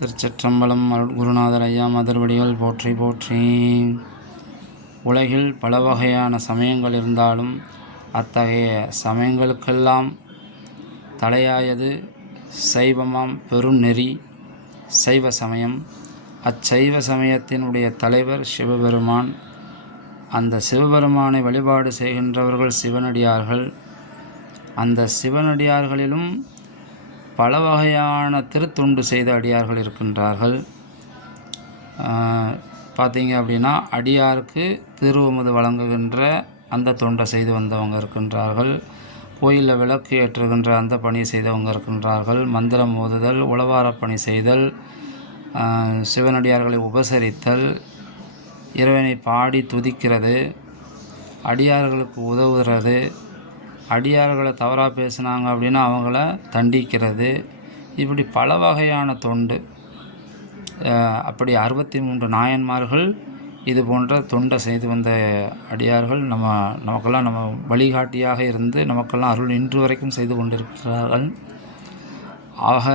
திருச்சிற்றம்பலம். குருநாதர் ஐயா மதுர்வடிகள் போற்றி போற்றி. உலகில் பல வகையான சமயங்கள் இருந்தாலும் அத்தகைய சமயங்களுக்கெல்லாம் தலையாயது சைவமாம் பெருநெறி சைவ சமயம். அச்சைவ சமயத்தினுடைய தலைவர் சிவபெருமான். அந்த சிவபெருமானை வழிபாடு செய்கின்றவர்கள் சிவனடியார்கள். அந்த சிவனடியார்களிலும் பல வகையான திருத்தொண்டு செய்த அடியார்கள் இருக்கின்றார்கள். பார்த்தீங்க அப்படின்னா, அடியாருக்கு திருவமுது வழங்குகின்ற அந்த தொண்டை செய்து வந்தவங்க இருக்கின்றார்கள். கோயிலில் விளக்கு ஏற்றுகின்ற அந்த பணி செய்தவங்க இருக்கின்றார்கள். மந்திரம் ஓதுதல், உளவார பணி செய்தல், சிவனடியார்களை உபசரித்தல், இறைவனை பாடி துதிக்கிறது, அடியார்களுக்கு உதவுகிறது, அடியார்களை தவறாக பேசுனாங்க அப்படின்னா அவங்கள தண்டிக்கிறது, இப்படி பல வகையான தொண்டு. அப்படி 63 நாயன்மார்கள் இது போன்ற தொண்டை செய்து வந்த அடியார்கள் நமக்கெல்லாம் நம்ம வழிகாட்டியாக இருந்து நமக்கெல்லாம் அருள் இன்று வரைக்கும் செய்து கொண்டிருக்கிறார்கள். ஆக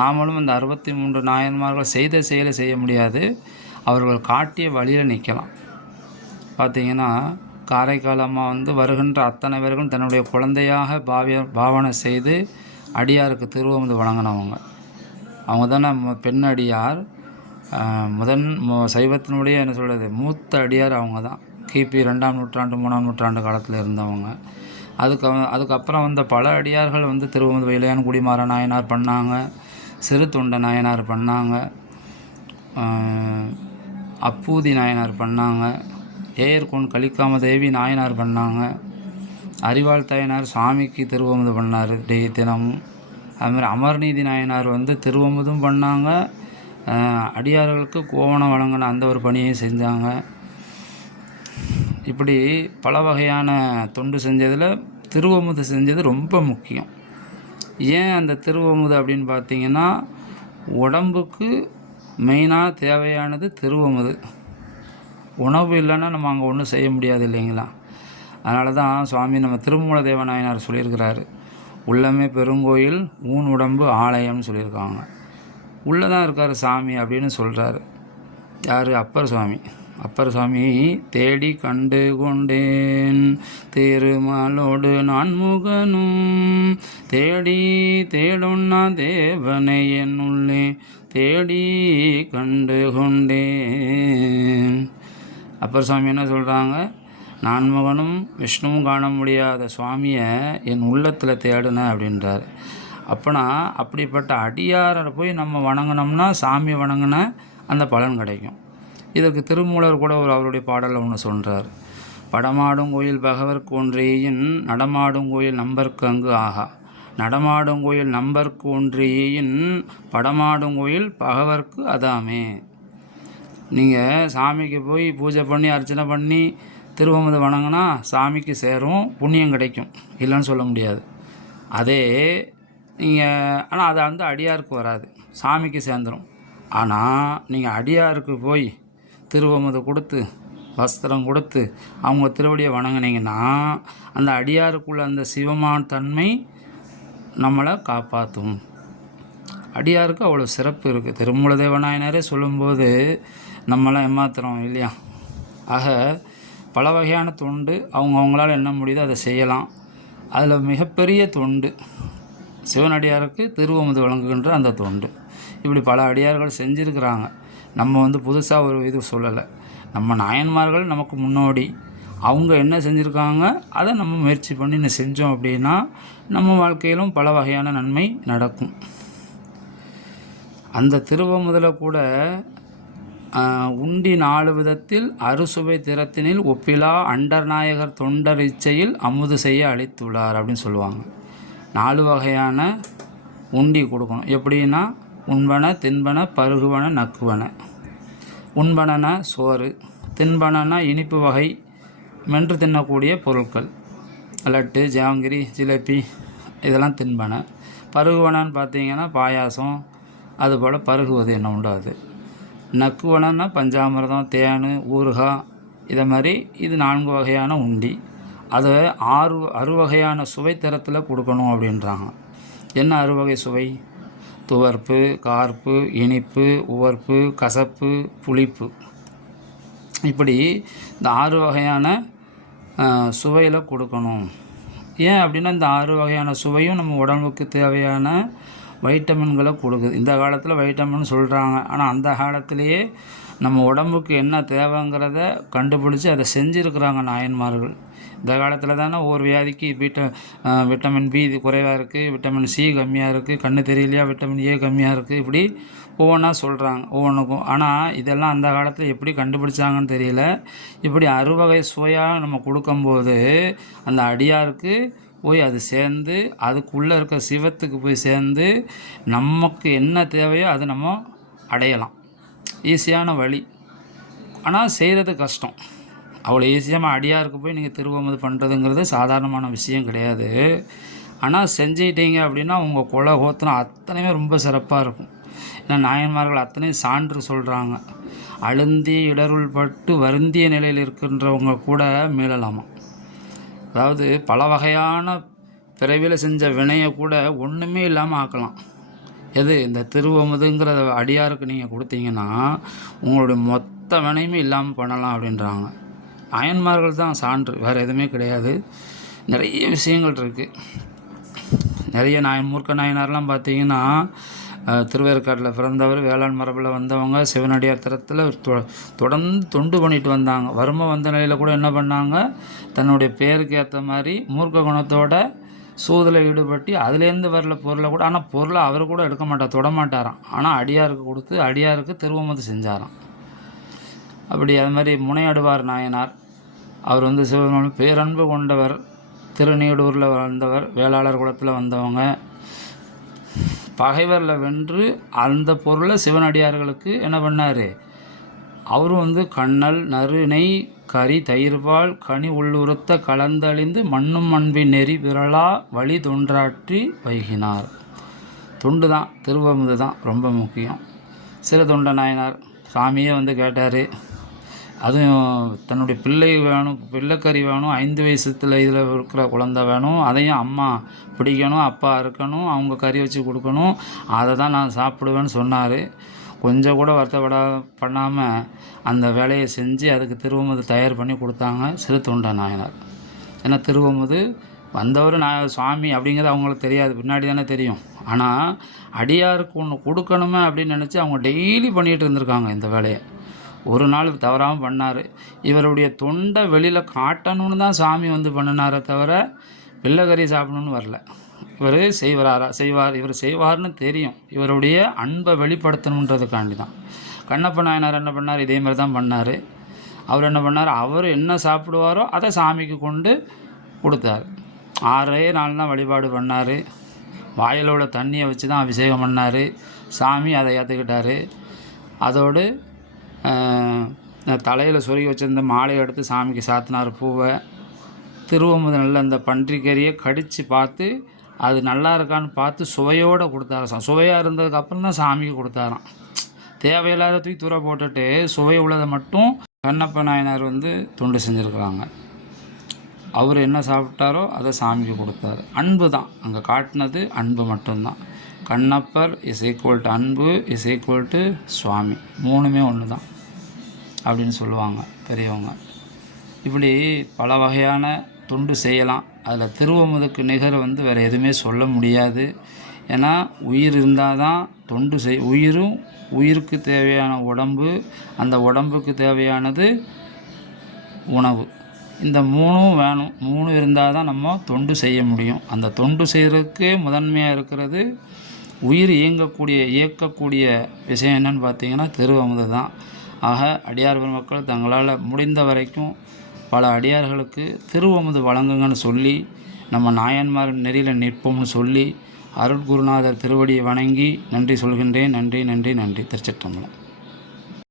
நாமளும் இந்த 63 நாயன்மார்கள் செய்த செயலை செய்ய முடியாது, அவர்கள் காட்டிய வழியில் நிற்கலாம். பார்த்திங்கன்னா, காரைக்கால் அம்மா வருகின்ற அத்தனை பேர்களும் தன்னுடைய குழந்தையாக பாவனை செய்து அடியாருக்கு திருவமுது வழங்கினவங்க. அவங்க தானே பெண் அடியார். சைவத்தினுடைய என்ன சொல்கிறது, மூத்த அடியார் அவங்க தான். கிபி 2ஆம் நூற்றாண்டு 3ஆம் நூற்றாண்டு காலத்தில் இருந்தவங்க. அதுக்கப்புறம் வந்த பல அடியார்கள் திருவமுது இளையான்குடி மாற நாயனார் பண்ணாங்க, சிறு தொண்ட நாயனார் பண்ணாங்க, அப்பூதி நாயனார் பண்ணாங்க, ஏயர்கோன் கலிக்காம தேவி நாயனார் பண்ணாங்க, அறிவாள் தாயனார் சுவாமிக்கு திருவமுது பண்ணார் தினமும். அதுமாதிரி அமர்நீதி நாயனார் திருவமுதும் பண்ணாங்க, அடியார்களுக்கு கோவணம் வழங்கின அந்த ஒரு பணியை செஞ்சாங்க. இப்படி பல வகையான தொண்டு செஞ்சதில் திருவமுது செஞ்சது ரொம்ப முக்கியம். ஏன் அந்த திருவமுது அப்படின்னு பார்த்திங்கன்னா, உடம்புக்கு மெயினாக தேவையானது திருவமுது. உணவு இல்லைன்னா நம்ம அங்கே ஒன்றும் செய்ய முடியாது இல்லைங்களா? அதனால தான் சுவாமி நம்ம திருமூல தேவநாயனார் சொல்லியிருக்கிறாரு, உள்ளமே பெருங்கோயில் ஊன் உடம்பு ஆலயம்னு சொல்லியிருக்காங்க. உள்ளே தான் இருக்கார் சாமி அப்படின்னு சொல்கிறாரு. யார்? அப்பர் சுவாமி. அப்பர் சுவாமி தேடி கண்டு கொண்டேன் திருமாலோடு நான் முகனும், தேடி தேடொன்னா தேவனை என் உள்ளே தேடி கண்டு கொண்டேன். அப்பர் சுவாமி என்ன சொல்கிறாங்க? நான்முகனும் விஷ்ணுவும் காண முடியாத சுவாமியை என் உள்ளத்தில் தேடுனேன் அப்படின்றார். அப்போனா அப்படிப்பட்ட அடியாரை போய் நம்ம வணங்கினோம்னா சாமி வணங்கின அந்த பலன் கிடைக்கும். இதற்கு திருமூலர் கூட அவருடைய பாடலில் ஒன்று சொல்கிறார். படமாடும் கோயில் பகவர்க்கு ஒன்றியின் நடமாடும் கோயில் நம்பர்க்கு அங்கு ஆகா, நடமாடும் கோயில் நம்பர்க்கு ஒன்றியின் படமாடும் கோயில் பகவர்க்கு அதாமே. நீங்கள் சாமிக்கு போய் பூஜை பண்ணி அர்ச்சனை பண்ணி திருவமுது வணங்கினா சாமிக்கு சேரும், புண்ணியம் கிடைக்கும், இல்லைன்னு சொல்ல முடியாது. அதே நீங்கள் ஆனால் அது அடியாருக்கு வராது, சாமிக்கு சேர்ந்துடும். ஆனால் நீங்கள் அடியாருக்கு போய் திருவமுது கொடுத்து வஸ்திரம் கொடுத்து அவங்க திருவடியை வணங்கினீங்கன்னா அந்த அடியாருக்குள்ள அந்த சிவமான தன்மை நம்மளை காப்பாற்றும். அடியாருக்கு அவ்வளோ சிறப்பு இருக்குது. திருமூல தேவநாயனாரே சொல்லும்போது நம்மளாம் ஏமாத்துறோம் இல்லையா? ஆக பல வகையான தொண்டு அவங்களால என்ன முடியுதோ அதை செய்யலாம். அதில் மிகப்பெரிய தொண்டு சிவனடியாருக்கு திருவமுது வழங்குகின்ற அந்த தொண்டு. இப்படி பல அடியார்கள் செஞ்சுருக்கிறாங்க. நம்ம புதுசாக ஒரு இது சொல்லலை. நம்ம நாயன்மார்கள் நமக்கு முன்னோடி, அவங்க என்ன செஞ்சுருக்காங்க அதை நம்ம முயற்சி பண்ணி செஞ்சோம் அப்படின்னா நம்ம வாழ்க்கையிலும் பல வகையான நன்மை நடக்கும். அந்த திருவமுதில் கூட உண்டி 4 விதத்தில் அறுசுவை திறத்தினில் ஒப்பிலா அண்டர்நாயகர் தொண்டர் இச்சையில் அமுது செய்ய அளித்துள்ளார் அப்படின்னு சொல்லுவாங்க. 4 வகையான உண்டி கொடுக்கணும். எப்படின்னா, உண்பன தின்பன பருகுவன நக்குவன. உண்பனனா சோறு, தின்பனனா இனிப்பு வகை மென்று தின்னக்கூடிய பொருட்கள், லட்டு ஜாங்கிரி ஜிலேபி இதெல்லாம் தின்பன. பருகுவனன்னு பார்த்தீங்கன்னா பாயாசம், அதுபோல் பருகுவது என்ன உண்டு அது. நக்குவனன்னா பஞ்சாமிர்தம் தேன் ஊறுகாய் இதை மாதிரி. இது 4 வகையான உண்டி. அதை 6 வகையான சுவை தரத்தில் கொடுக்கணும் அப்படின்றாங்க. என்ன 6 வகை சுவை? துவர்ப்பு, கார்ப்பு, இனிப்பு, உவர்ப்பு, கசப்பு, புளிப்பு, இப்படி இந்த 6 வகையான சுவையில் கொடுக்கணும். ஏன் அப்படின்னா இந்த 6 வகையான சுவையும் நம்ம உடம்புக்கு தேவையான வைட்டமின்களை கொடுக்குது. இந்த காலத்தில் வைட்டமின் சொல்கிறாங்க, ஆனால் அந்த காலத்திலேயே நம்ம உடம்புக்கு என்ன தேவைங்கிறத கண்டுபிடிச்சி அதை செஞ்சுருக்குறாங்க நாயன்மார்கள். இந்த காலத்தில் தானே ஒவ்வொரு வியாதிக்கு விட்டமின் பி குறைவாக இருக்குது, விட்டமின் சி கம்மியாக இருக்குது, கண்ணு தெரியலையா விட்டமின் ஏ கம்மியாக இருக்குது, இப்படி ஒவ்வொன்றா சொல்கிறாங்க ஒவ்வொன்றுக்கும். ஆனால் இதெல்லாம் அந்த காலத்தில் எப்படி கண்டுபிடிச்சாங்கன்னு தெரியல. இப்படி 6 வகை சுவையாக நம்ம கொடுக்கும்போது அந்த அடியாருக்கு போய் அது சேர்ந்து அதுக்குள்ளே இருக்க சிவத்துக்கு போய் சேர்ந்து நமக்கு என்ன தேவையோ அது நம்ம அடையலாம். ஈஸியான வழி, ஆனால் செய்கிறது கஷ்டம். அவ்வளோ ஈஸியாக அடியாருக்கு போய் நீங்கள் திருவமுது பண்ணுறதுங்கிறது சாதாரணமான விஷயம் கிடையாது. ஆனால் செஞ்சிட்டீங்க அப்படின்னா உங்கள் குல கோத்திரம் அத்தனையுமே ரொம்ப சிறப்பாக இருக்கும். ஏன்னா நாயன்மார்கள் அத்தனையும் சான்று சொல்கிறாங்க. அழுந்தி இடருள் பட்டு வருந்திய நிலையில் இருக்கின்றவங்க கூட மீளலாமா. அதாவது பல வகையான பிறவியில் செஞ்ச வினையை கூட ஒன்றுமே இல்லாமல் ஆக்கலாம். எது இந்த திருவமுதுங்கிற அடியாருக்கு நீங்கள் கொடுத்தீங்கன்னா உங்களுடைய மொத்த வினையுமே இல்லாமல் பண்ணலாம் அப்படின்றாங்க. நாயன்மார்கள் தான் சான்று, வேறு எதுவுமே கிடையாது. நிறைய விஷயங்கள் இருக்குது. நிறைய மூர்க்க நாயனார்லாம் பார்த்தீங்கன்னா திருவேற்காட்டில் பிறந்தவர், வேளாண் மரபில் வந்தவங்க, சிவனடியார் தரத்தில் தொடர்ந்து தொண்டு பண்ணிட்டு வந்தாங்க. வறுமை வந்த நிலையில் கூட என்ன பண்ணாங்க, தன்னுடைய பேருக்கு ஏற்ற மாதிரி மூர்க்க குணத்தோட சூதில் ஈடுபட்டு அதுலேருந்து வரல பொருளை கூட, ஆனால் பொருளை அவர் கூட எடுக்க மாட்டார், தொடமாட்டாராம். ஆனால் அடியாருக்கு கொடுத்து அடியாருக்கு திருவமுது செஞ்சாராம். அப்படி அது மாதிரி முனையடுவார் நாயனார், அவர் வந்து சிவபெருமான் பேரன்பு கொண்டவர், திருநீடூரில் வந்தவர், வேளாளர் குலத்தில் வந்தவங்க. பகைவரில் வென்று அந்த பொருளை சிவனடியார்களுக்கு என்ன பண்ணார், அவரும் வந்து கண்ணல் நறு நெய் கறி தயிர்பால் கனி உள்ளுறுத்த கலந்தழிந்து மண்ணும் அன்பின் நெறி விரலா வழி தொன்றாற்றி வைகினார். தொண்டு தான், திருவமுது தான் ரொம்ப முக்கியம். சிறு தொண்ட நாயனார் சாமியே வந்து கேட்டார், அதுவும் தன்னுடைய பிள்ளை வேணும், பிள்ளைக்கறி வேணும், 5 வயசுல இதில் இருக்கிற குழந்தை வேணும், அதையும் அம்மா பிடிக்கணும், அப்பா இருக்கணும், அவங்க கறி வச்சு கொடுக்கணும், அதை தான் நான் சாப்பிடுவேன்னு சொன்னார். கொஞ்சம் கூட பண்ணாமல் அந்த வேலையை செஞ்சு அதுக்கு திருவமுது தயார் பண்ணி கொடுத்தாங்க சிறு தொண்ட நாயனார். ஏன்னா திருவமுது வந்தவர் சுவாமி அப்படிங்கிறது அவங்களுக்கு தெரியாது, பின்னாடி தானே தெரியும். ஆனால் அடியாருக்கு ஒன்று கொடுக்கணுமே அப்படின்னு நினச்சி அவங்க டெய்லி பண்ணிகிட்டு இருந்திருக்காங்க இந்த வேலையை. ஒரு நாள் தவறாமல் பண்ணார். இவருடைய தொண்டை வெளியில் காட்டணும்னு தான் சாமி வந்து பண்ணினாரே தவிர பிள்ளைக்கறி சாப்பிடணும்னு வரல. இவர் செய்வார், இவர் செய்வார்னு தெரியும். இவருடைய அன்பை வெளிப்படுத்தணுன்றதுக்காண்டி தான். கண்ணப்ப நாயனார் என்ன பண்ணார், இதே மாதிரி தான் பண்ணார். அவர் என்ன பண்ணார், அவர் என்ன சாப்பிடுவாரோ அதை சாமிக்கு கொண்டு கொடுத்தார். 6 நாள் தான் வழிபாடு பண்ணார். வாயில் உள்ள தண்ணியை வச்சு தான் அபிஷேகம் பண்ணார். சாமி அதை ஏற்றுக்கிட்டார். அதோடு தலையில் சொருகி வச்சுருந்த மாலையை எடுத்து சாமிக்கு சாத்தினார் பூவை. திருவமுது நல்ல அந்த பன்றிக்கறியை கடித்து பார்த்து அது நல்லா இருக்கான்னு பார்த்து சுவையோடு கொடுத்தாராம். சுவையாக இருந்ததுக்கப்புறம் தான் சாமிக்கு கொடுத்தாராம். தேவையில்லாத தூக்கி தூர போட்டுட்டு சுவை உள்ளதை மட்டும் கண்ணப்ப நாயனார் வந்து தொண்டு செஞ்சுருக்குறாங்க. அவர் என்ன சாப்பிட்டாரோ அதை சாமிக்கு கொடுத்தாரு. அன்பு தான் அங்கே காட்டினது, அன்பு மட்டும்தான். கண்ணப்பர் இஸ் ஈக்குவல் டு அன்பு இஸ் ஈக்குவல் டு சுவாமி, 3மே ஒன்று தான் அப்படின்னு சொல்லுவாங்க பெரியவங்க. இப்படி பல வகையான தொண்டு செய்யலாம். அதில் திருவமுதுக்கு நிகர் வந்து வேறு எதுவுமே சொல்ல முடியாது. ஏன்னா உயிர் இருந்தால் தான் தொண்டு உயிரும், உயிருக்கு தேவையான உடம்பு, அந்த உடம்புக்கு தேவையானது உணவு, இந்த 3ம் வேணும். 3 இருந்தால் தான் நம்ம தொண்டு செய்ய முடியும். அந்த தொண்டு செய்கிறதுக்கு முதன்மையாக இருக்கிறது உயிர் இயக்கக்கூடிய விஷயம் என்னன்னு பார்த்தீங்கன்னா திருவமுது தான். ஆக அடியார் பெருமக்கள் தங்களால் முடிந்த வரைக்கும் பல அடியார்களுக்கு திருவமுது வழங்குங்கன்னு சொல்லி நம்ம நாயன்மார் நெறியில் நிற்போம்னு சொல்லி அருட்குருநாதர் திருவடியை வணங்கி நன்றி சொல்கின்றேன். நன்றி நன்றி நன்றி. திருச்சிற்றம்பலம்.